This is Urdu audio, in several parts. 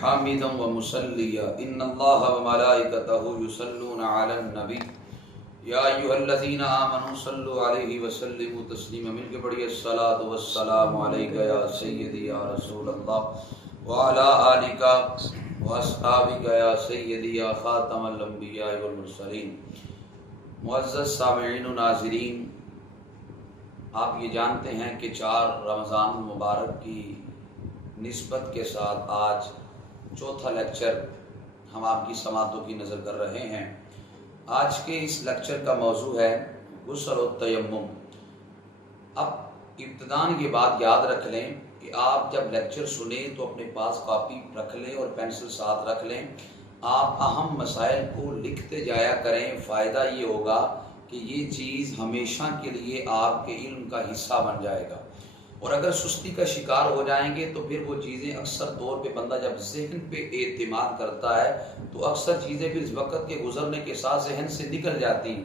حامدا ومصليا ان الله وملائكته يصلون على النبي یا ایھا الذین آمنوا صلوا علیہ وسلموا تسلیما. مل کے پڑھیے الصلاۃ والسلام علیک یا سیدی یا رسول اللہ وعلی آلک واصحابک یا سیدی یا خاتم الانبیاء والمرسلین. معزز سامعین و ناظرین، آپ یہ جانتے ہیں کہ 4 رمضان المبارک کی نسبت کے ساتھ آج چوتھا لیکچر ہم آپ کی سماعتوں کی نظر کر رہے ہیں. آج کے اس لیکچر کا موضوع ہے غسل و تیمم. اب ابتداً یہ بات یاد رکھ لیں کہ آپ جب لیکچر سنیں تو اپنے پاس کاپی رکھ لیں اور پینسل ساتھ رکھ لیں. آپ اہم مسائل کو لکھتے جایا کریں. فائدہ یہ ہوگا کہ یہ چیز ہمیشہ کے لیے آپ کے علم کا حصہ بن جائے گا. اور اگر سستی کا شکار ہو جائیں گے تو پھر وہ چیزیں اکثر طور پہ بندہ جب ذہن پہ اعتماد کرتا ہے تو اکثر چیزیں پھر وقت کے گزرنے کے ساتھ ذہن سے نکل جاتی ہیں.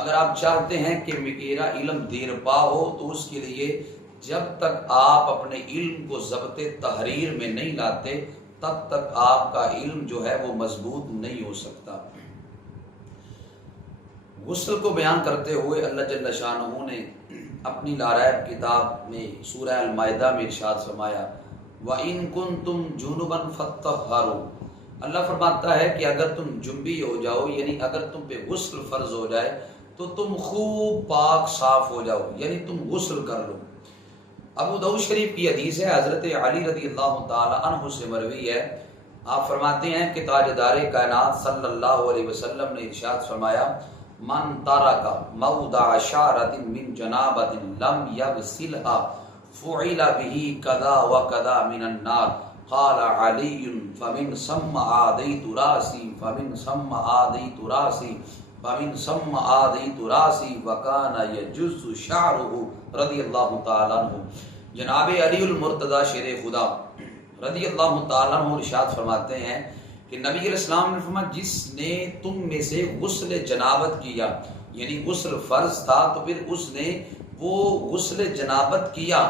اگر آپ چاہتے ہیں کہ میرا علم دیر پا ہو تو اس کے لیے جب تک آپ اپنے علم کو ضبط تحریر میں نہیں لاتے تب تک آپ کا علم جو ہے وہ مضبوط نہیں ہو سکتا. غسل کو بیان کرتے ہوئے اللہ جل شانہ نے اپنی لاریب کتاب میں سورہ المائدہ میں ارشاد فرمایا وَإِن كُنتُمْ جُنُبًا فَاتَّطَهَّرُوا. اللہ فرماتا ہے کہ اگر تم جنبی ہو جاؤ، یعنی اگر تم پہ غسل فرض ہو جائے تو تم خوب پاک صاف ہو جاؤ، یعنی تم غسل کر لو. ابو داؤد شریف کی حدیث ہے، حضرت علی رضی اللہ تعالی عنہ سے مروی ہے. آپ فرماتے ہیں کہ تاجدار کائنات صلی اللہ علیہ وسلم نے ارشاد فرمایا من ترک موضع شعرۃ من جنابۃ لم یغسلها فعل به کذا وکذا من النار. قال علی فمن ثم آذیت راسی فمن ثم آذیت راسی فمن ثم آذیت راسی وکان یجز شعره رضی اللہ تعالی عنہ. جناب علی المرتضی شیر خدا رضی اللہ تعالی عنہ ارشاد فرماتے ہیں کہ نبی علیہ السلام نے فرمایا جس نے تم میں سے غسل جنابت کیا، یعنی غسل فرض تھا تو پھر اس نے وہ غسل جنابت کیا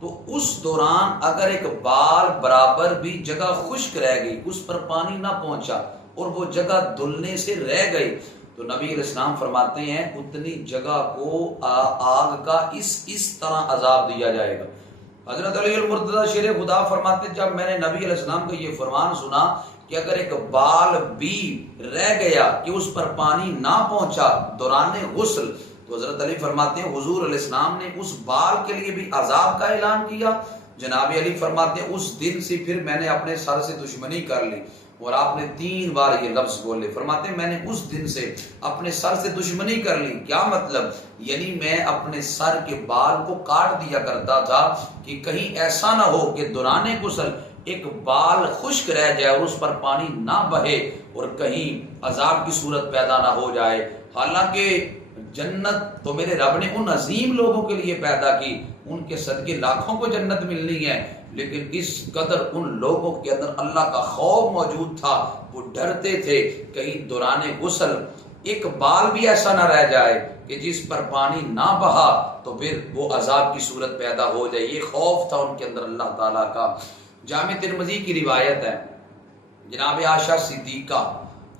تو اس دوران اگر ایک بال برابر بھی جگہ خشک رہ گئی، اس پر پانی نہ پہنچا اور وہ جگہ دھلنے سے رہ گئی تو نبی علیہ السلام فرماتے ہیں اتنی جگہ کو آگ کا اس طرح عذاب دیا جائے گا. حضرت علی المرتضی شیر خدا فرماتے ہیں جب میں نے نبی علیہ السلام کا یہ فرمان سنا کہ اگر ایک بال بھی رہ گیا کہ اس پر پانی نہ پہنچا دوران غسل تو حضرت علی فرماتے ہیں حضور علیہ السلام نے اس بال کے لیے بھی عذاب کا اعلان کیا. جناب علی فرماتے ہیں اس دن سے پھر میں نے اپنے سر سے دشمنی کر لی. اور آپ نے 3 بار یہ لفظ بولے. فرماتے ہیں میں نے اس دن سے اپنے سر سے دشمنی کر لی. کیا مطلب؟ یعنی میں اپنے سر کے بال کو کاٹ دیا کرتا تھا کہ کہیں ایسا نہ ہو کہ دوران غسل ایک بال خشک رہ جائے اور اس پر پانی نہ بہے اور کہیں عذاب کی صورت پیدا نہ ہو جائے. حالانکہ جنت تو میرے رب نے ان عظیم لوگوں کے لیے پیدا کی، ان کے صدقے لاکھوں کو جنت ملنی ہے، لیکن اس قدر ان لوگوں کے اندر اللہ کا خوف موجود تھا. وہ ڈرتے تھے کہیں دوران غسل ایک بال بھی ایسا نہ رہ جائے کہ جس پر پانی نہ بہا تو پھر وہ عذاب کی صورت پیدا ہو جائے. یہ خوف تھا ان کے اندر اللہ تعالیٰ کا. جامع ترمذی کی روایت ہے، جناب عائشہ صدیقہ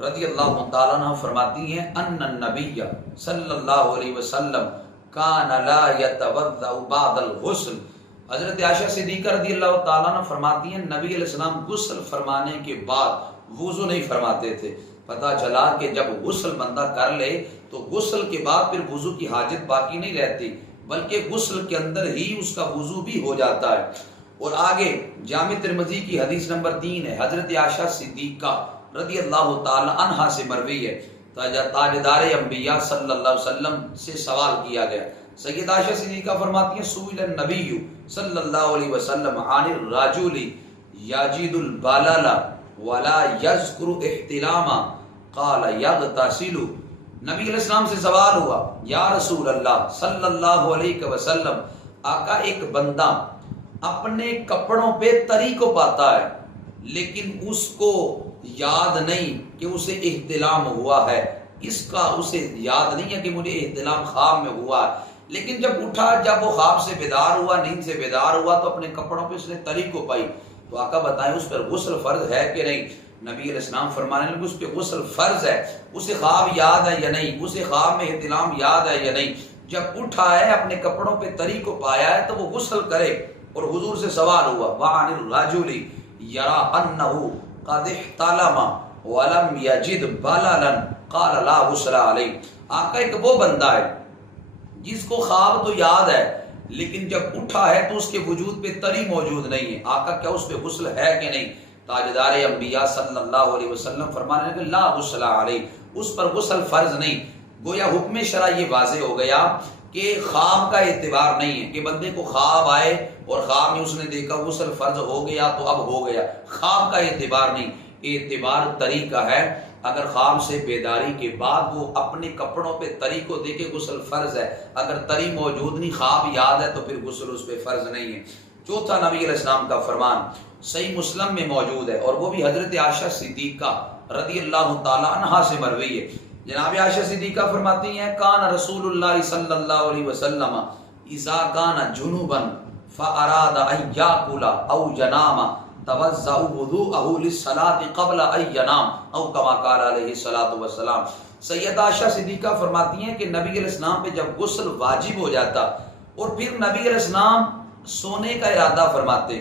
رضی اللہ تعالیٰ عنہ فرماتی ہیں ان النبی صلی اللہ علیہ وسلم کان لا یتوضأ بعد الغسل. حضرت عائشہ صدیقہ رضی اللہ تعالیٰ عنہ فرماتی ہیں نبی علیہ السلام غسل فرمانے کے بعد وضو نہیں فرماتے تھے. پتہ چلا کہ جب غسل بندہ کر لے تو غسل کے بعد پھر وضو کی حاجت باقی نہیں رہتی، بلکہ غسل کے اندر ہی اس کا وضو بھی ہو جاتا ہے. اور آگے جامع ترمذی کی حدیث نمبر 3 ہے، حضرت عائشہ صدیقہ رضی اللہ تعالی عنہا سے مروی ہے. تاجدار انبیاء صلی اللہ علیہ وسلم سے سوال کیا گیا. سید عائشہ صدیقہ فرماتی ہیں سئل النبی صلی اللہ علیہ وسلم عن الرجل یجد البلل ولا یذکر احتلاما قال یغتسل. نبی علیہ السلام سے سوال ہوا یا رسول اللہ صلی اللہ علیہ وسلم، آقا ایک بندہ اپنے کپڑوں پہ تری کو پاتا ہے لیکن اس کو یاد نہیں کہ اسے احتلام ہوا ہے، اس کا اسے یاد نہیں ہے کہ مجھے احتلام خواب میں ہوا ہے، لیکن جب اٹھا، جب وہ خواب سے بیدار ہوا، نیند سے بیدار ہوا تو اپنے کپڑوں پہ اس نے تری کو پائی. تو آقا بتائیں اس پر غسل فرض ہے کہ نہیں؟ نبی علیہ السلام فرمانے لگے اس پہ غسل فرض ہے. اسے خواب یاد ہے یا نہیں؟ اسے خواب میں احتلام یاد ہے یا نہیں؟ جب اٹھا ہے اپنے کپڑوں پہ تری کو پایا ہے تو وہ غسل کرے. اور حضور سے سوال ہوا وعن الرجل یرا انہ قد احتلم ولم یجد بللا قال لا غسل علیہ. آقا ایک وہ بندہ ہے جس کو خواب تو یاد ہے لیکن جب اٹھا ہے تو اس کے وجود پہ تری موجود نہیں ہے. آقا کیا اس پہ غسل ہے کہ نہیں؟ تاجدار انبیاء صلی اللہ علیہ وسلم فرمانے لگے لا غسل علیہ، اس پر غسل فرض نہیں. گویا حکم شرع یہ واضح ہو گیا کہ خواب کا اعتبار نہیں ہے کہ بندے کو خواب آئے اور خواب میں اس نے دیکھا غسل فرض ہو گیا تو اب ہو گیا. خواب کا اعتبار نہیں، اعتبار تری کا ہے. اگر خواب سے بیداری کے بعد وہ اپنے کپڑوں پہ تری کو دیکھے غسل فرض ہے. اگر تری موجود نہیں خواب یاد ہے تو پھر غسل اس پہ فرض نہیں ہے. چوتھا نبی علیہ السلام کا فرمان صحیح مسلم میں موجود ہے اور وہ بھی حضرت عائشہ صدیقہ رضی اللہ تعالی عنہا سے مروی ہے. جناب عائشہ صدیقہ فرماتی ہیں کان رسول اللہ صلی اللہ علیہ وسلم اذا کان جنوبا فاراد ان یاکل او ینام توضأ وضوءه للصلاة قبل ان ینام او کما قال علیہ الصلوۃ والسلام. سیدہ عائشہ صدیقہ فرماتی ہیں کہ نبی علیہ السلام پہ جب غسل واجب ہو جاتا اور پھر نبی علیہ السلام سونے کا ارادہ فرماتے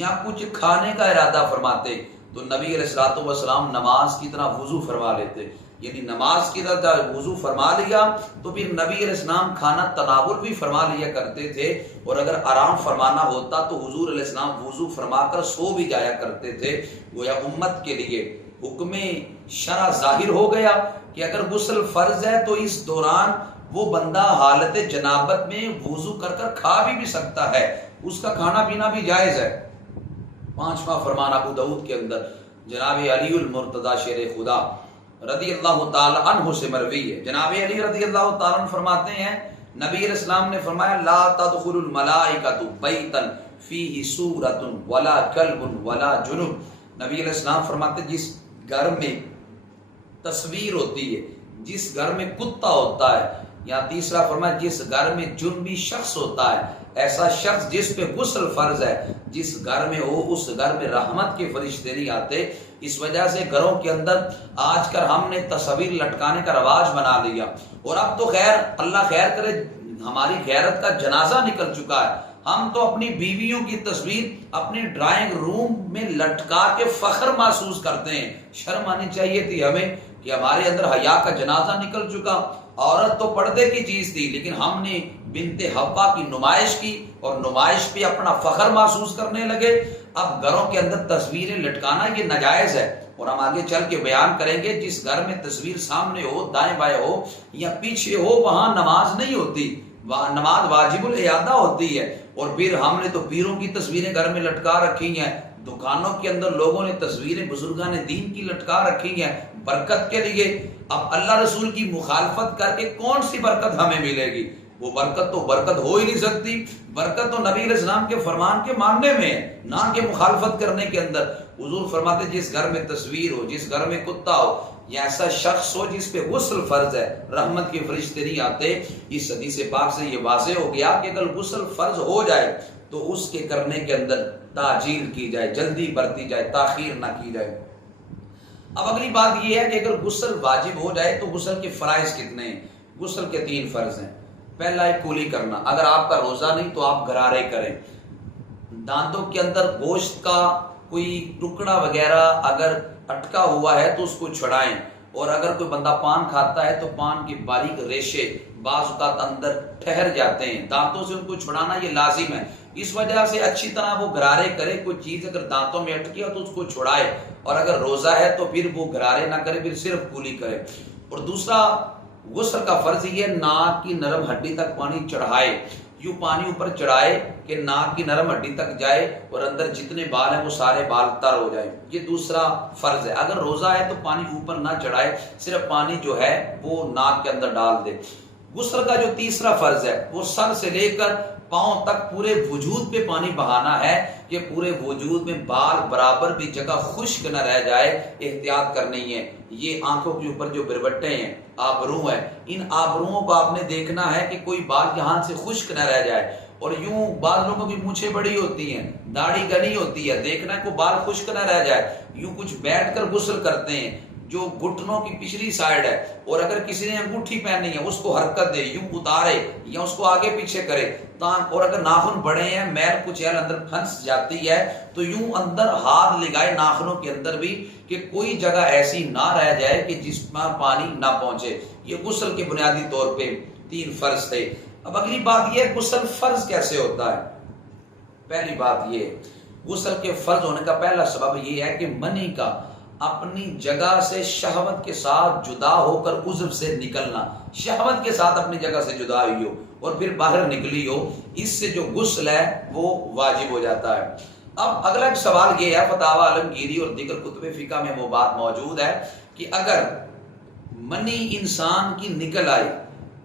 یا کچھ کھانے کا ارادہ فرماتے تو نبی علیہ الصلوۃ والسلام نماز کی طرح وضو فرما لیتے. یعنی نماز کی طرح وضو فرما لیا تو پھر نبی علیہ السلام کھانا تناول بھی فرما لیا کرتے تھے. اور اگر آرام فرمانا ہوتا تو حضور علیہ السلام وضو فرما کر سو بھی جایا کرتے تھے. گویا امت کے لیے حکم شرع ظاہر ہو گیا کہ اگر غسل فرض ہے تو اس دوران وہ بندہ حالت جنابت میں وضو کر کر کھا بھی سکتا ہے، اس کا کھانا پینا بھی جائز ہے. پانچواں فرمان ابو داؤد کے اندر جناب علی المرتضی شیر خدا رضی اللہ تعالی عنہ سے مروی ہے. جناب علی رضی اللہ تعالی عنہ فرماتے ہیں نبی علیہ السلام نے فرمایا لا تدخل الملائکۃ بیتا فیہ سورۃ ولا کلب ولا جنب. نبی علیہ السلام فرماتے جس گھر میں تصویر ہوتی ہے، جس گھر میں کتا ہوتا ہے، یا تیسرا فرمایا جس گھر میں جنبی شخص ہوتا ہے، ایسا شخص جس پہ غسل فرض ہے، جس گھر میں ہو اس گھر میں رحمت کے فرشتے نہیں آتے. اس وجہ سے گھروں کے اندر آج کل ہم نے تصویر لٹکانے کا رواج بنا لیا اور اب تو خیر اللہ خیر کرے ہماری غیرت کا جنازہ نکل چکا ہے. ہم تو اپنی بیویوں کی تصویر اپنی ڈرائنگ روم میں لٹکا کے فخر محسوس کرتے ہیں. شرم آنی چاہیے تھی ہمیں کہ ہمارے اندر حیا کا جنازہ نکل چکا. عورت تو پردے کی چیز تھی لیکن ہم نے بنت حوا کی نمائش کی اور نمائش پہ اپنا فخر محسوس کرنے لگے. اب گھروں کے اندر تصویریں لٹکانا یہ ناجائز ہے اور ہم آگے چل کے بیان کریں گے. جس گھر میں تصویر سامنے ہو، دائیں بائیں ہو یا پیچھے ہو وہاں نماز نہیں ہوتی، وہاں نماز واجب الاعادہ ہوتی ہے. اور پھر ہم نے تو پیروں کی تصویریں گھر میں لٹکا رکھی ہیں، دکانوں کے اندر لوگوں نے تصویریں بزرگان دین کی لٹکا رکھی ہیں برکت کے لیے. اب اللہ رسول کی مخالفت کر کے کون سی برکت ہمیں ملے گی؟ وہ برکت تو برکت ہو ہی نہیں سکتی. برکت تو نبی علیہ السلام کے فرمان کے ماننے میں ہے، نہ کہ مخالفت کرنے کے اندر. حضور فرماتے جس گھر میں تصویر ہو، جس گھر میں کتا ہو یا ایسا شخص ہو جس پہ غسل فرض ہے، رحمت کے فرشتے نہیں آتے. اس حدیث پاک سے یہ واضح ہو گیا کہ اگر غسل فرض ہو جائے تو اس کے کرنے کے اندر تاجیل کی جائے، جلدی برتی جائے، تاخیر نہ کی جائے. اب اگلی بات یہ ہے کہ اگر غسل واجب ہو جائے تو غسل کے فرائض کتنے ہیں؟ غسل کے 3 فرض ہیں. پہلا ہے کولی کرنا. اگر آپ کا روزہ نہیں تو آپ غرارے کریں. دانتوں کے اندر گوشت کا کوئی ٹکڑا وغیرہ اگر اٹکا ہوا ہے تو اس کو چھڑائیں. اور اگر کوئی بندہ پان کھاتا ہے تو پان کے باریک ریشے بعض اوقات اندر ٹھہر جاتے ہیں، دانتوں سے ان کو چھڑانا یہ لازم ہے. اس وجہ سے اچھی طرح وہ غرارے کرے. کوئی چیز اگر دانتوں میں اٹکی ہو تو اس کو چھڑائے، اور اگر روزہ ہے تو پھر وہ غرارے نہ کرے، پھر صرف کولی کرے. اور دوسرا غسل کا فرض یہ ناک کی نرم ہڈی تک پانی چڑھائے. یوں پانی اوپر چڑھائے کہ ناک کی نرم ہڈی تک جائے اور اندر جتنے بال ہیں وہ سارے بال تر ہو جائیں. یہ دوسرا فرض ہے. اگر روزہ ہے تو پانی اوپر نہ چڑھائے، صرف پانی جو ہے وہ ناک کے اندر ڈال دے. غسل کا جو تیسرا فرض ہے وہ سر سے لے کر پاؤں تک پورے وجود پہ پانی بہانا ہے کہ پورے وجود میں بال برابر بھی جگہ خشک نہ رہ جائے. احتیاط کرنی ہے. یہ آنکھوں کے اوپر جو بربٹے ہیں، آبرو ہے، ان آبروؤں کو آپ نے دیکھنا ہے کہ کوئی بال یہاں سے خشک نہ رہ جائے. اور یوں بعض لوگوں کی مونچھیں بڑی ہوتی ہیں، داڑھی گھنی ہوتی ہے، دیکھنا کو بال خشک نہ رہ جائے، یوں کچھ بیٹھ کر غسل کرتے ہیں جو گھٹنوں کی پچھلی سائڈ ہے، اور اگر کسی نے انگوٹھی پہنی ہے اس کو حرکت دے، یوں اتارے یا اس کو آگے پیچھے کرے، اور اگر ناخن بڑے ہیں میل کچیل اندر پھنس جاتی ہے تو یوں اندر ہاتھ لگائے ناخنوں کے اندر بھی کہ کوئی جگہ ایسی نہ رہ جائے کہ جس میں پانی نہ پہنچے۔ یہ غسل کے بنیادی طور پہ 3 فرض تھے۔ اب اگلی بات یہ غسل فرض کیسے ہوتا ہے؟ پہلی بات یہ غسل کے فرض ہونے کا پہلا سبب یہ ہے کہ منی کا اپنی جگہ سے شہوت کے ساتھ جدا ہو کر عضو سے نکلنا، شہوت کے ساتھ اپنی جگہ سے جدا ہوئی ہو اور پھر باہر نکلی ہو، اس سے جو غسل ہے وہ واجب ہو جاتا ہے۔ اب اگلا سوال یہ ہے، فتاوی عالمگیری اور دیگر کتب فقہ میں وہ بات موجود ہے کہ اگر منی انسان کی نکل آئی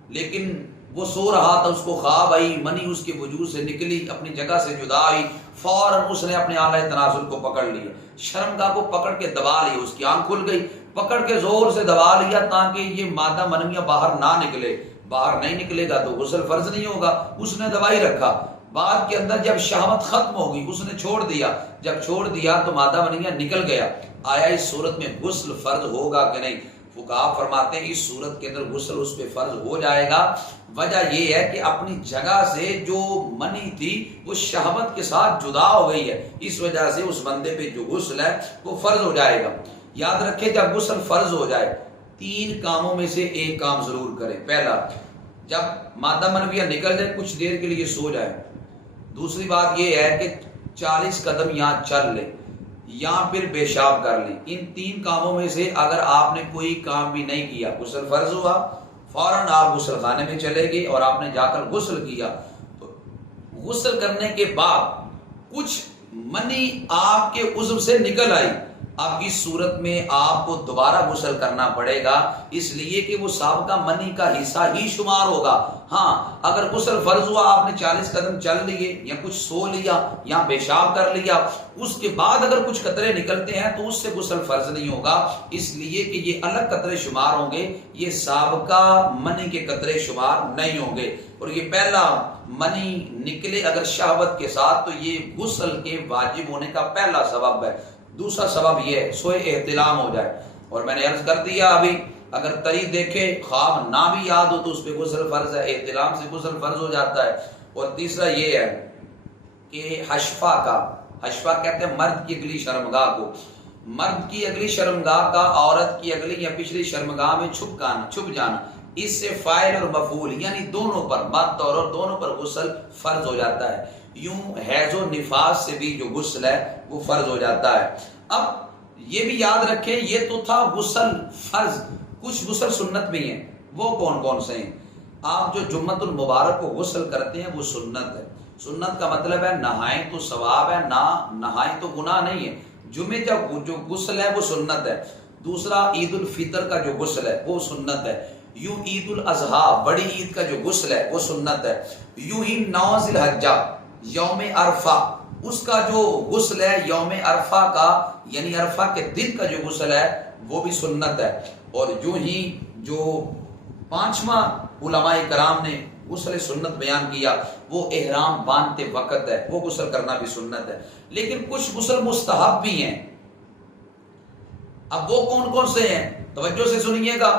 لیکن وہ سو رہا تھا، اس کو خواب آئی، منی اس کے وجود سے نکلی، اپنی جگہ سے جدا ہوئی، فوراً اس نے اپنے اعلی تناسل کو پکڑ لیا، شرمگاہ کو پکڑ کے دبا لیا، اس کی آنکھ کھل گئی، پکڑ کے زور سے دبا لیا تاکہ یہ مادہ منویہ باہر نہ نکلے، باہر نہیں نکلے گا تو غسل فرض نہیں ہوگا، اس نے دبائی رکھا، بعد کے اندر جب شہوت ختم ہو گئی اس نے چھوڑ دیا، جب چھوڑ دیا تو مادہ منویہ نکل گیا، آیا اس صورت میں غسل فرض ہوگا کہ نہیں؟ فقہا فرماتے ہیں اس صورت کے اندر غسل اس پہ فرض ہو جائے گا۔ وجہ یہ ہے کہ اپنی جگہ سے جو منی تھی وہ شہوت کے ساتھ جدا ہو گئی ہے، اس وجہ سے اس بندے پہ جو غسل ہے وہ فرض ہو جائے گا۔ یاد رکھیں جب غسل فرض ہو جائے 3 کاموں میں سے ایک کام ضرور کریں۔ پہلا، جب مادہ منویہ نکل جائے کچھ دیر کے لیے سو جائے۔ دوسری بات یہ ہے کہ 40 قدم یہاں چل لے یا پھر پیشاب کر لیں۔ ان 3 کاموں میں سے اگر آپ نے کوئی کام بھی نہیں کیا، غسل فرض ہوا، فوراً آپ غسل خانے میں چلے گئے اور آپ نے جا کر غسل کیا، تو غسل کرنے کے بعد کچھ منی آپ کے عضو سے نکل آئی، اب اس صورت میں آپ کو دوبارہ غسل کرنا پڑے گا، اس لیے کہ وہ سابقہ منی کا حصہ ہی شمار ہوگا۔ ہاں اگر غسل فرض ہوا، آپ نے 40 قدم چل لیے یا کچھ سو لیا یا پیشاب کر لیا، اس کے بعد اگر کچھ قطرے نکلتے ہیں تو اس سے غسل فرض نہیں ہوگا، اس لیے کہ یہ الگ قطرے شمار ہوں گے، یہ سابقہ منی کے قطرے شمار نہیں ہوں گے۔ اور یہ پہلا منی نکلے اگر شہوت کے ساتھ تو یہ غسل کے واجب ہونے کا پہلا سبب ہے۔ دوسرا سبب یہ ہے سوئے احتلام ہو جائے، اور میں نے عرض کر دیا ابھی اگر تری دیکھے خواب نہ بھی یاد ہو تو اس پہ غسل فرض ہے، احتلام سے غسل فرض ہو جاتا ہے۔ اور تیسرا یہ ہے کہ حشفہ کہتے ہیں مرد کی اگلی شرمگاہ کو، مرد کی اگلی شرمگاہ کا عورت کی اگلی یا پچھلی شرمگاہ میں چھپ جانا، اس سے فاعل اور مفعول یعنی دونوں پر، مرد اور عورت دونوں پر غسل فرض ہو جاتا ہے۔ یوں حیض و نفاس سے بھی جو غسل ہے وہ فرض ہو جاتا ہے۔ اب یہ بھی یاد رکھیں یہ تو تھا غسل فرض، کچھ غسل سنت بھی ہیں، وہ کون کون سے ہیں؟ آپ جو جمعۃ المبارک کو غسل کرتے ہیں وہ سنت ہے، سنت کا مطلب ہے نہائیں تو ثواب ہے، نہ نہائیں تو گناہ نہیں ہے، جمعے کا جو غسل ہے وہ سنت ہے۔ دوسرا عید الفطر کا جو غسل ہے وہ سنت ہے، یوں عید الاضحیٰ بڑی عید کا جو غسل ہے وہ سنت ہے، یوں ہی 9 ذی الحجہ یوم عرفہ اس کا جو غسل ہے یوم عرفہ کا یعنی عرفہ کے دن کا جو غسل ہے وہ بھی سنت ہے۔ اور یوں ہی جو 5واں علماء کرام نے غسل سنت بیان کیا وہ احرام باندھتے وقت ہے، وہ غسل کرنا بھی سنت ہے۔ لیکن کچھ غسل مستحب بھی ہیں، اب وہ کون کون سے ہیں توجہ سے سنیے گا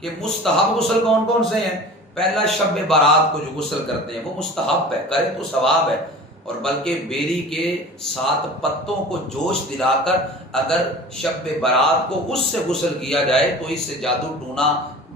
کہ مستحب غسل کون کون سے ہیں۔ پہلا شب برات کو جو غسل کرتے ہیں وہ مستحب ہے، کرے تو ثواب ہے، اور بلکہ بیری کے 7 پتوں کو جوش دلا کر اگر شب برات کو اس سے غسل کیا جائے تو اس سے جادو ٹونا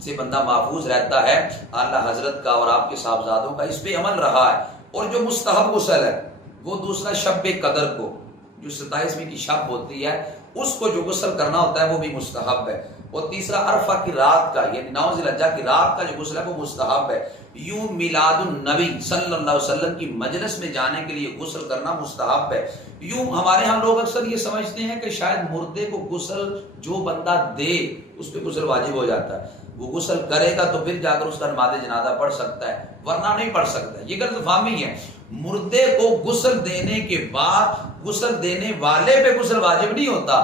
سے بندہ محفوظ رہتا ہے۔ اعلیٰ حضرت کا اور آپ کے صاحبزادوں کا اس پہ عمل رہا ہے۔ اور جو مستحب غسل ہے وہ دوسرا شب قدر کو جو 27ویں کی شب ہوتی ہے اس کو جو غسل کرنا ہوتا ہے وہ بھی مستحب ہے۔ اور تیسرا عرفہ کی رات کا یعنی 9 ذی الحجہ کی رات کا جو غسل ہے وہ مستحب ہے۔ یوں میلاد النبی صلی اللہ علیہ وسلم کی مجلس میں جانے کے لیے غسل کرنا مستحب ہے۔ یوں ہمارے ہم لوگ اکثر یہ سمجھتے ہیں کہ شاید مردے کو غسل جو بندہ دے اس پہ غسل واجب ہو جاتا ہے، وہ غسل کرے گا تو پھر جا کر اس کا نماز جنازہ پڑھ سکتا ہے، ورنہ نہیں پڑھ سکتا، یہ غلط فہمی ہے۔ مردے کو غسل دینے کے بعد غسل دینے والے پہ غسل واجب نہیں ہوتا،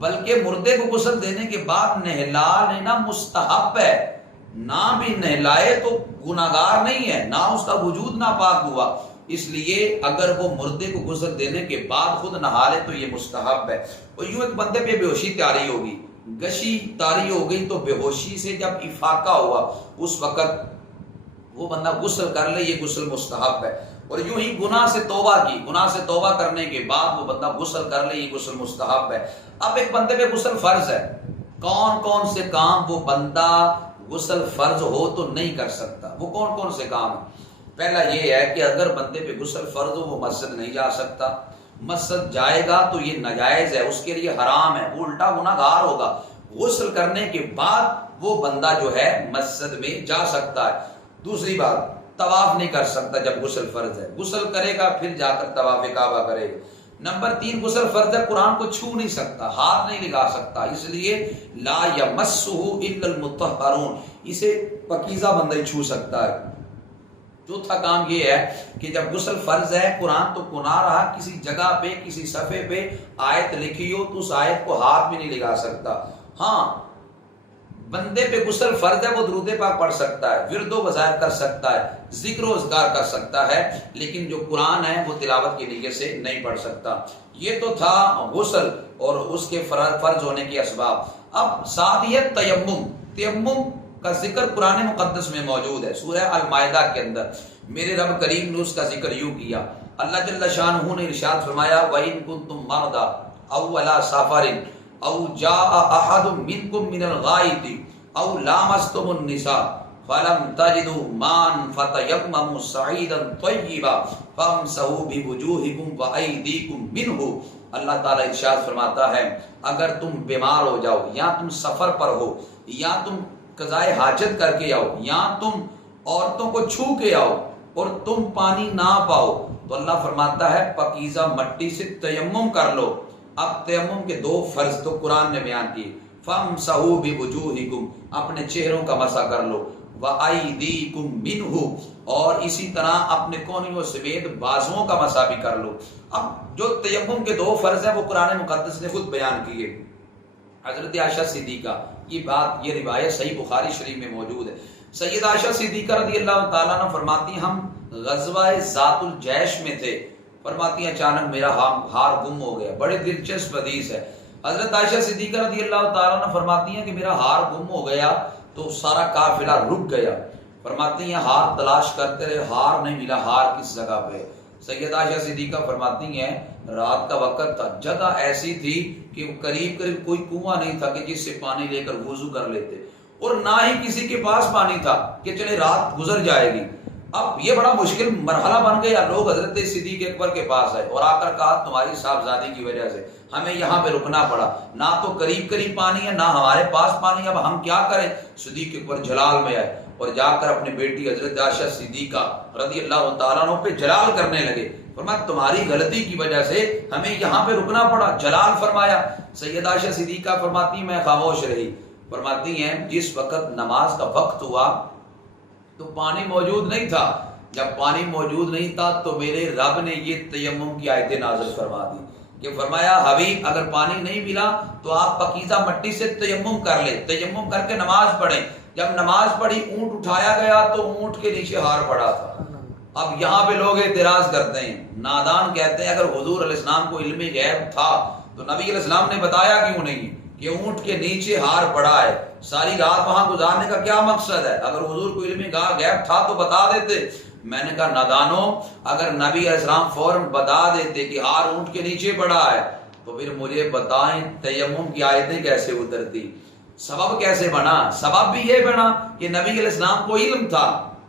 بلکہ مردے کو غسل دینے کے بعد نہلا لینا مستحب ہے، نہ بھی نہلائے تو گناہگار نہیں ہے، نہ اس کا وجود ناپاک ہوا۔ اس لیے اگر وہ مردے کو غسل دینے کے بعد خود نہا لے تو یہ مستحب ہے۔ اور یوں ایک بندے پہ بے ہوشی طاری ہوگی، گشی طاری ہو گئی، تو بے ہوشی سے جب افاقہ ہوا اس وقت وہ بندہ غسل کر لے، یہ غسل مستحب ہے۔ اور یوں ہی گناہ سے توبہ کی، گناہ سے توبہ کرنے کے بعد وہ بندہ غسل کر لے، یہ غسل مستحب ہے۔ اب ایک بندے پہ غسل فرض ہے، کون کون سے کام وہ بندہ غسل فرض ہو تو نہیں کر سکتا، وہ کون کون سے کام ہیں؟ پہلا یہ ہے کہ اگر بندے پہ غسل فرض ہو وہ مسجد نہیں جا سکتا، مسجد جائے گا تو یہ ناجائز ہے، اس کے لیے حرام ہے، وہ الٹا گناہ گار ہوگا۔ غسل کرنے کے بعد وہ بندہ جو ہے مسجد میں جا سکتا ہے۔ دوسری بات، طواف نہیں کر سکتا جب غسل فرض ہے، غسل کرے گا پھر جا کر طواف کعبہ کرے گا۔ نمبر 3، غسل فرض ہے، قرآن کو چھو نہیں سکتا، ہاتھ نہیں لگا سکتا، اس لیے لا یمسہ الا المطہرون، اسے پاکیزہ بندہ ہی چھو سکتا ہے۔ چوتھا کام یہ ہے کہ جب غسل فرض ہے، قرآن تو گناہ رہا، کسی جگہ پہ کسی صفحے پہ آیت لکھی ہو تو اس آیت کو ہاتھ بھی نہیں لگا سکتا۔ ہاں، بندے پہ غسل فرض ہے، وہ درود پاک پڑھ سکتا ہے، ورد و وظائف کر سکتا ہے، ذکر و اذکار کر سکتا ہے، لیکن جو قرآن ہے وہ تلاوت کی نیت سے نہیں پڑھ سکتا۔ یہ تو تھا غسل اور اس کے فرض ہونے کے اسباب۔ اب ساتھ یہ تیمم، تیمم کا ذکر قرآن مقدس میں موجود ہے، سورہ المائدہ کے اندر میرے رب کریم نے اس کا ذکر یوں کیا۔ اللہ جل شانہ نے ارشاد فرمایا وَإِن كُنتُم مَرْضَىٰ أَوْ عَلَىٰ سَفَرٍ أَوْ جَاءَ أَحَدٌ مِّنكُم مِّنَ الْغَائِطِ أَوْ لَامَسْتُمُ النِّسَاءَ فَلَمْ تَجِدُوا مَاءً فَتَيَمَّمُوا صَعِيدًا طَيِّبًا فَامْسَحُوا بِوُجُوهِكُمْ وَأَيْدِيكُمْ مِنْهُ۔ اللہ تعالیٰ ارشاد فرماتا ہے اگر تم بیمار ہو جاؤ، یا تم سفر پر ہو، یا تم قضائے حاجت کر کے آؤ، یا تم عورتوں کو چھو کے آؤ اور تم پانی نہ پاؤ، تو اللہ فرماتا ہے پاکیزہ مٹی سے تیمم کر لو۔ اب تیمم کے 2 فرض تو قرآن نے بیان کیے، فَامْسَحُوا بِوُجُوهِكُمْ، اپنے چہروں کا مسح کر لو، وَأَيْدِيكُمْ مِنْهُ، اور اسی طرح اپنے کونیوں سمیت بازوؤں کا مسح بھی کر لو۔ اب جو تیمم کے 2 فرض ہیں وہ قرآن مقدس نے خود بیان کیے۔ حضرت عائشہ صدیقہ، یہ بات، یہ روایت صحیح بخاری شریف میں موجود ہے۔ سید عائشہ صدیقہ رضی اللہ تعالیٰ عنہ فرماتی ہیں ہم غزوہ ذات الجیش میں تھے، فرماتی ہیں اچانک میرا ہار گم ہو گیا۔ بڑے دلچسپ حدیث ہے۔ حضرت عائشہ صدیقہ رضی اللہ تعالیٰ عنہ فرماتی ہیں کہ میرا ہار گم ہو گیا تو سارا قافلہ رک گیا۔ فرماتی ہیں ہار تلاش کرتے رہے، ہار نہیں ملا، ہار کس جگہ پہ؟ سید عائشہ صدیقہ فرماتی ہیں رات کا وقت تھا، جگہ ایسی تھی کہ قریب کوئی کنواں نہیں تھا کہ جس سے پانی لے کر وضو کر لیتے، اور نہ ہی کسی کے پاس پانی تھا کہ چلے رات گزر جائے گی۔ اب یہ بڑا مشکل مرحلہ بن گیا، لوگ حضرت صدیق اکبر کے پاس آئے اور آ کر کہا تمہاری صاحبزادی کی وجہ سے ہمیں یہاں پہ رکنا پڑا، نہ تو قریب پانی ہے نہ ہمارے پاس پانی، اب ہم کیا کریں؟ صدیق اکبر جلال میں آئے اور جا کر اپنی بیٹی حضرت عائشہ صدیقہ رضی اللہ تعالیٰ عنہ پہ جلال کرنے لگے، فرمایا تمہاری غلطی کی وجہ سے ہمیں یہاں پہ رکنا پڑا، جلال فرمایا۔ سید عائشہ صدیقہ فرماتی میں خاموش رہی، فرماتی ہیں جس وقت نماز کا وقت ہوا تو پانی موجود نہیں تھا، جب پانی موجود نہیں تھا تو میرے رب نے یہ تیمم کی آیتیں نازل فرما دی کہ فرمایا حبیب اگر پانی نہیں ملا تو آپ پاکیزہ مٹی سے تیمم کر لیں، تیمم کر کے نماز پڑھیں۔ جب نماز پڑھی اونٹ اٹھایا گیا تو اونٹ کے نیچے ہار پڑا تھا۔ اب یہاں پہ لوگ اعتراض کرتے ہیں، نادان کہتے ہیں اگر حضور علیہ السلام کو علم غیب تھا تو نبی علیہ السلام نے بتایا کیوں نہیں کہ اونٹ کے نیچے ہار پڑا ہے؟ ساری رات وہاں گزارنے کا کیا مقصد ہے؟ اگر حضور کو علم غیب تھا تو بتا دیتے۔ میں نے کہا نادانو، اگر نبی علیہ السلام فوراً بتا دیتے کہ ہار اونٹ کے نیچے پڑا ہے تو پھر مجھے بتائیں تیمم کی آیتیں کیسے اترتی، سبب کیسے بنا؟ سبب بھی یہ بنا کہ نبی علیہ السلام کو علم تھا،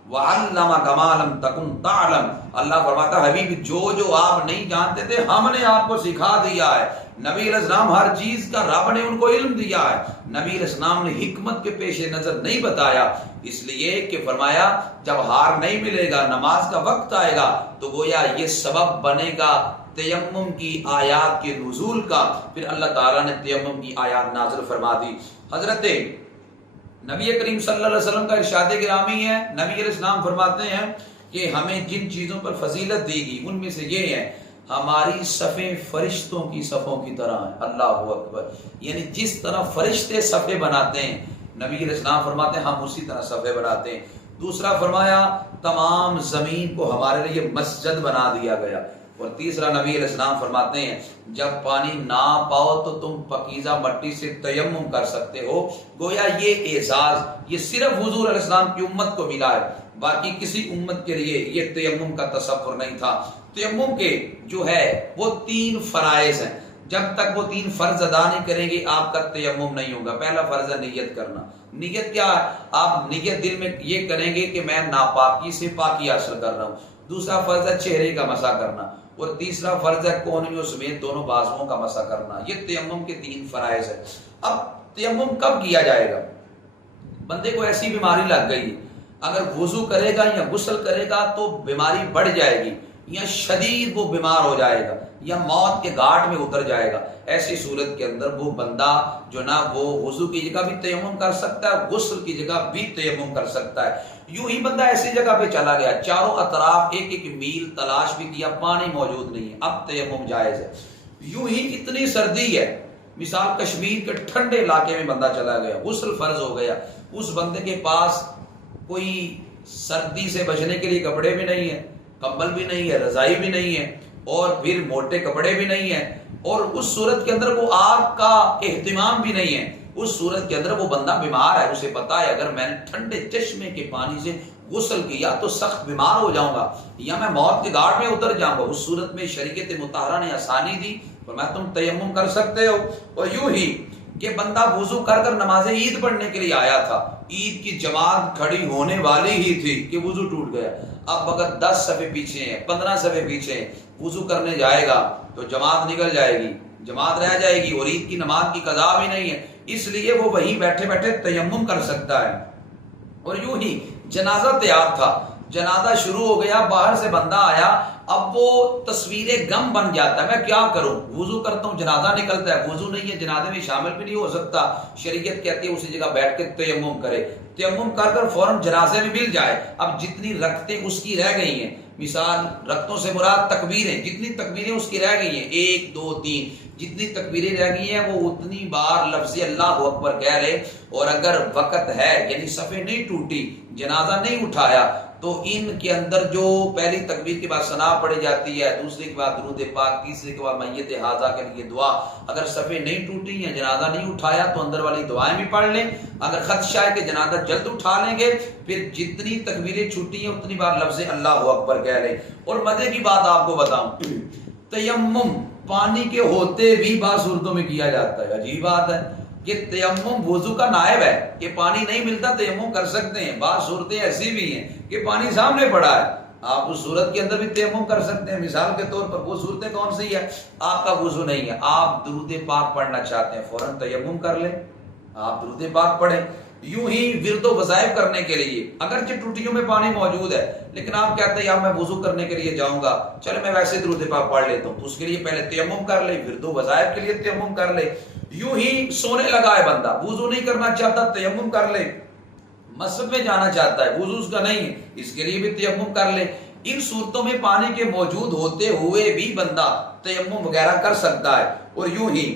وَعَلَّمَكَ مَا لَمْ تَكُنْ تَعْلَمْ، اللہ فرماتا حبیب جو آپ نہیں جانتے تھے ہم نے آپ کو سکھا دیا ہے۔ نبی علیہ السلام ہر چیز کا رب نے ان کو علم دیا ہے، نبی علیہ السلام نے حکمت کے پیش نظر نہیں بتایا، اس لیے کہ فرمایا جب ہار نہیں ملے گا نماز کا وقت آئے گا تو گویا یہ سبب بنے گا تیمم کی آیات کے نزول کا۔ پھر اللہ تعالیٰ نے تیمم کی آیات نازل فرما دی۔ حضرت نبی کریم صلی اللہ علیہ وسلم کا ارشاد گرامی ہے، نبی علیہ السلام فرماتے ہیں کہ ہمیں جن چیزوں پر فضیلت دی گئی ان میں سے یہ ہے ہماری صفیں فرشتوں کی صفوں کی طرح ہیں۔ اللہ اکبر، یعنی جس طرح فرشتے صفیں بناتے ہیں نبی علیہ السلام فرماتے ہیں ہم اسی طرح صفیں بناتے ہیں۔ دوسرا فرمایا تمام زمین کو ہمارے لیے مسجد بنا دیا گیا، اور تیسرا نبی علیہ السلام فرماتے ہیں جب پانی نہ پاؤ تو تم پاکیزہ مٹی سے تیمم کر سکتے ہو۔ گویا یہ اعزاز یہ صرف حضور علیہ السلام کی امت کو ملا ہے، باقی کسی امت کے لیے یہ تیمم کا تصور نہیں تھا۔ تیمم کے جو ہے وہ 3 فرائض ہیں، جب تک وہ 3 فرض ادا نہیں کریں گے آپ کا تیمم نہیں ہوگا۔ پہلا فرض ہے نیت کرنا۔ نیت کیا ہے؟ آپ نیت دل میں یہ کریں گے کہ میں ناپاکی سے پاکی حاصل کر رہا ہوں۔ دوسرا فرض ہے چہرے کا مسح کرنا، اور تیسرا فرض ہے کونیوں سمیت دونوں بازوؤں کا مسح کرنا۔ یہ تیمم کے 3 فرائض ہیں۔ اب تیمم کب کیا جائے گا؟ بندے کو ایسی بیماری لگ گئی، اگر وضو کرے گا یا غسل کرے گا تو بیماری بڑھ جائے گی، یا شدید وہ بیمار ہو جائے گا، یا موت کے گھاٹ میں اتر جائے گا۔ ایسی صورت کے اندر وہ بندہ جو نا وہ وضو کی جگہ بھی تیمم کر سکتا ہے، غسل کی جگہ بھی تیمم کر سکتا ہے۔ یوں ہی بندہ ایسی جگہ پہ چلا گیا، چاروں اطراف 1-1 میل تلاش بھی کیا، پانی موجود نہیں ہے، اب تیمم جائز ہے۔ یوں ہی اتنی سردی ہے، مثال کشمیر کے ٹھنڈے علاقے میں بندہ چلا گیا، غسل فرض ہو گیا، اس بندے کے پاس کوئی سردی سے بچنے کے لیے کپڑے بھی نہیں ہیں، کمبل بھی نہیں ہے، رضائی بھی نہیں ہے، اور پھر موٹے کپڑے بھی نہیں ہیں، اور اس صورت کے اندر وہ آگ کا اہتمام بھی نہیں ہے، اس صورت کے اندر وہ بندہ بیمار ہے، اسے پتا ہے اگر میں نے ٹھنڈے چشمے کے پانی سے غسل کیا تو سخت بیمار ہو جاؤں گا، یا میں موت کے گھاٹ میں اتر جاؤں گا۔ اس صورت میں شریعت مطہرہ نے آسانی دی، فرمایا تم تیمم کر سکتے ہو۔ اور یوں ہی کہ بندہ وضو کر کر نماز عید پڑھنے کے لیے آیا تھا، عید کی جماعت کھڑی ہونے والی ہی تھی کہ وضو ٹوٹ گیا۔ اب اگر 10 صفحے پیچھے ہیں، 15 صفحے پیچھے ہیں، وضو کرنے جائے گا تو جماعت نکل جائے گی، جماعت رہ جائے گی، اور عید کی نماز کی قضا بھی نہیں ہے، اس لیے وہ وہیں بیٹھے بیٹھے تیمم کر سکتا ہے۔ اور یوں ہی جنازہ تیار تھا، جنازہ شروع ہو گیا، باہر سے بندہ آیا، اب وہ تصویر غم بن جاتا ہے، میں کیا کروں، وضو کرتا ہوں جنازہ نکلتا ہے، وضو نہیں ہے جنازے میں شامل بھی نہیں ہو سکتا، شریعت کہتی ہے اسی جگہ بیٹھ کے تیمم کرے، تیمم کر کر فوراً جنازے میں مل جائے۔ اب جتنی رکعتیں اس کی رہ گئی ہیں، مثال رکعتوں سے مراد تکبیریں، جتنی تکبیریں اس کی رہ گئی ہیں 1 2 3 جتنی تکبیریں رہ گئی ہیں وہ اتنی بار لفظ اللہ اکبر کہہ لے، اور اگر وقت ہے یعنی صفحے نہیں ٹوٹی، جنازہ نہیں اٹھایا، تو ان کے اندر جو پہلی تکبیر کے بعد ثنا پڑھی جاتی ہے، دوسری کے بعد درود پاک، تیسری کے بعد میت حاضہ کے لیے دعا، اگر صفحے نہیں ٹوٹی یا جنازہ نہیں اٹھایا تو اندر والی دعائیں بھی پڑھ لیں، اگر خدشہ ہے کہ جنازہ جلد اٹھا لیں گے پھر جتنی تکبیریں چھوٹی ہیں اتنی بار لفظ اللہ اکبر کہہ لیں۔ اور مزے کی بات آپ کو بتاؤں، تیمم پانی کے ہوتے بھی بعض صورتوں میں کیا جاتا ہے، عجیب بات ہے کہ تیمم وضو کا نائب ہے، کہ پانی نہیں ملتا تیمم کر سکتے ہیں، بعض صورتیں ایسی بھی ہیں کہ پانی سامنے پڑا ہے، آپ اس صورت کے اندر بھی تیمم کر سکتے ہیں۔ مثال کے طور پر وہ صورتیں کون سی ہے؟ آپ کا وضو نہیں ہے، آپ درود پاک پڑھنا چاہتے ہیں، فوراً تیمم کر لیں، آپ درود پاک پڑھیں۔ یوں ہی ورد و وظائف کرنے کے لیے اگرچہ ٹوٹیوں میں پانی موجود ہے، لیکن آپ کہتے ہیں یار میں وضو کرنے کے لیے جاؤں گا، چلے میں ویسے درود پاک پڑھ لیتا ہوں، تو اس کے لیے پہلے تیمم کر لے، ورد و وظائف کے لیے تیمم کر لے۔ یوں ہی سونے لگا ہے بندہ، وضو نہیں کرنا چاہتا، تیمم کر لے، مسجد میں جانا چاہتا ہے، وضو اس کا نہیں ہے، اس کے لیے بھی تیمم کر لے۔ ان صورتوں میں پانی کے موجود ہوتے ہوئے بھی بندہ تیمم وغیرہ کر سکتا ہے۔ اور یوں ہی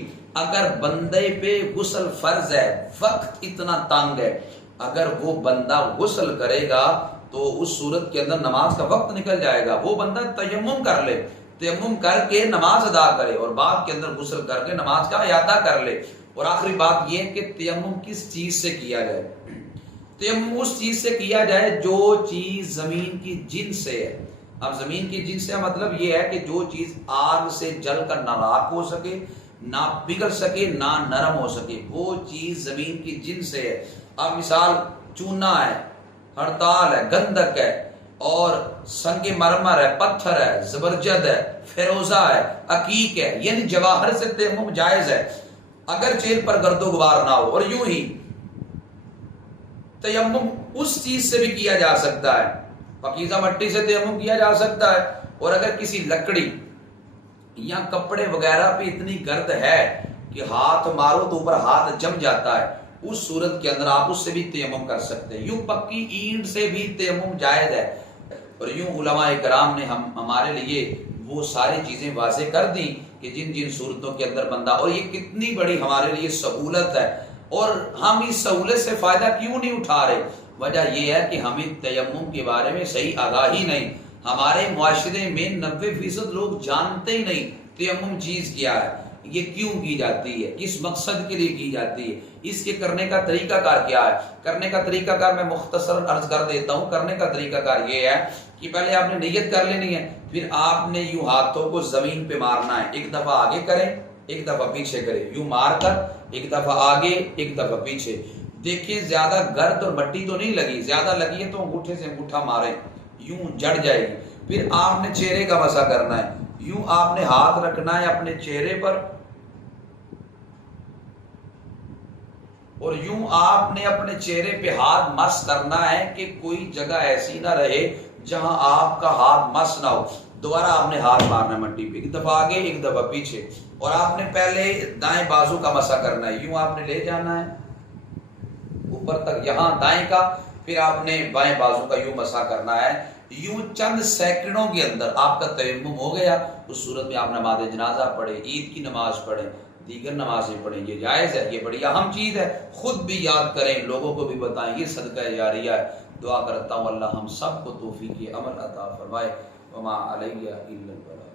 اگر بندے پہ غسل فرض ہے، وقت اتنا تنگ ہے، اگر وہ بندہ غسل کرے گا تو اس صورت کے اندر نماز کا وقت نکل جائے گا، وہ بندہ تیمم کر لے، تیمم کر کے نماز ادا کرے، اور بعد کے اندر غسل کر کے نماز کا اعادہ کر لے۔ اور آخری بات یہ کہ تیمم کس چیز سے کیا جائے؟ تیمم اس چیز سے کیا جائے جو چیز زمین کی جنس سے ہے۔ اب زمین کی جنس سے مطلب یہ ہے کہ جو چیز آگ سے جل کر نہ راکھ ہو سکے، نہ پگھل سکے، نہ نرم ہو سکے، وہ چیز زمین کی جنس سے ہے۔ اب مثال چونا ہے، ہڑتال ہے، گندک ہے، اور سنگ مرمر ہے، پتھر ہے، زبرجد ہے، فیروزہ ہے، عقیق ہے، یعنی جواہر سے تیمم جائز ہے اگر چیل پر گرد و غبار نہ ہو۔ اور یوں ہی تیمم اس چیز سے بھی کیا جا سکتا ہے، پاکیزہ مٹی سے تیمم کیا جا سکتا ہے، اور اگر کسی لکڑی یا کپڑے وغیرہ پہ اتنی گرد ہے کہ ہاتھ مارو تو اوپر ہاتھ جم جاتا ہے، اس صورت کے اندر آپ اس سے بھی تیمم کر سکتے ہیں۔ یوں پکی اینٹ سے بھی تیمم جائز ہے۔ اور یوں علماء کرام نے ہمارے لیے وہ ساری چیزیں واضح کر دیں کہ جن جن صورتوں کے اندر بندہ، اور یہ کتنی بڑی ہمارے لیے سہولت ہے، اور ہم اس سہولت سے فائدہ کیوں نہیں اٹھا رہے؟ وجہ یہ ہے کہ ہمیں تیمم کے بارے میں صحیح آگاہی نہیں. ہمارے معاشرے میں 90% لوگ جانتے ہی نہیں تیمم چیز کیا ہے، یہ کیوں کی جاتی ہے، کس مقصد کے لیے کی جاتی ہے، اس کے کرنے کا طریقہ کار کیا ہے. کرنے کا طریقہ کار میں مختصر عرض کر دیتا ہوں. کرنے کا طریقہ کار یہ ہے کہ پہلے آپ نے نیت کر لینی ہے، پھر آپ نے یوں ہاتھوں کو زمین پہ مارنا ہے. ایک دفعہ آگے کریں، ایک دفعہ پیچھے کریں، یوں مار کر ایک دفعہ آگے ایک دفعہ پیچھے. دیکھیں زیادہ گرد اور مٹی تو نہیں لگی، زیادہ لگی ہے تو انگوٹھے سے انگوٹھا ماریں، یوں جڑ جائے گی. پھر آپ نے چہرے کا مسح کرنا ہے، یوں آپ نے ہاتھ رکھنا ہے اپنے چہرے پر اور یوں آپ نے اپنے چہرے پہ ہاتھ مس کرنا ہے کہ کوئی جگہ ایسی نہ رہے جہاں آپ کا ہاتھ مس نہ ہو. دوبارہ آپ نے ہاتھ مارنا ہے مٹی پہ، ایک دفعہ آگے ایک دفعہ پیچھے. اور آپ نے پہلے دائیں بازو کا مسح کرنا ہے، یوں آپ نے لے جانا ہے اوپر تک یہاں دائیں کا، پھر آپ نے بائیں بازو کا یوں مسح کرنا ہے. یوں چند سیکنڈوں کے اندر آپ کا تیمم ہو گیا. اس صورت میں آپ نماز جنازہ پڑھیں، عید کی نماز پڑھیں، دیگر نمازیں پڑھیں، یہ جائز ہے، یہ بڑی اہم چیز ہے. خود بھی یاد کریں، لوگوں کو بھی بتائیں، یہ صدقہ جاریہ ہے. دعا کرتا ہوں اللہ ہم سب کو توفیق عمل عطا فرمائے. وما علیہ الا البلاغ.